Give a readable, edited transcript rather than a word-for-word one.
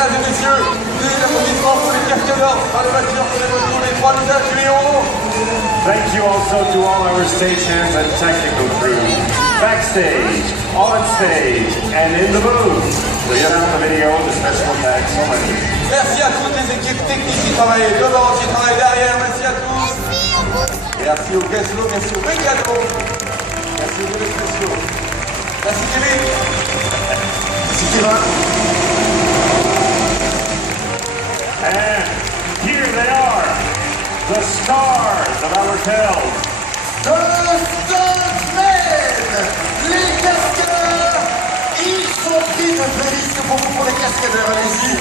Mesdames et messieurs, les applaudissements pour les cascadeurs, par les voitures, pour les motos, les trois, nous accueillons. Thank you also to all our stations and technical crew, backstage, on stage, and in the booth. The sound, the video, the special effects, so many. Merci à toutes les équipes techniques qui travaillent devant, qui travaillent derrière. Merci à tous. Merci aux Gueslo, merci aux Mécanos. Merci aux élèves spéciaux. Merci Kevin. Merci Kevin. And here they are, the stars of our tales. Donkervliet, les cascadeurs, ils sont pris de plaisir pour vous, pour les cascadeurs, allez-y.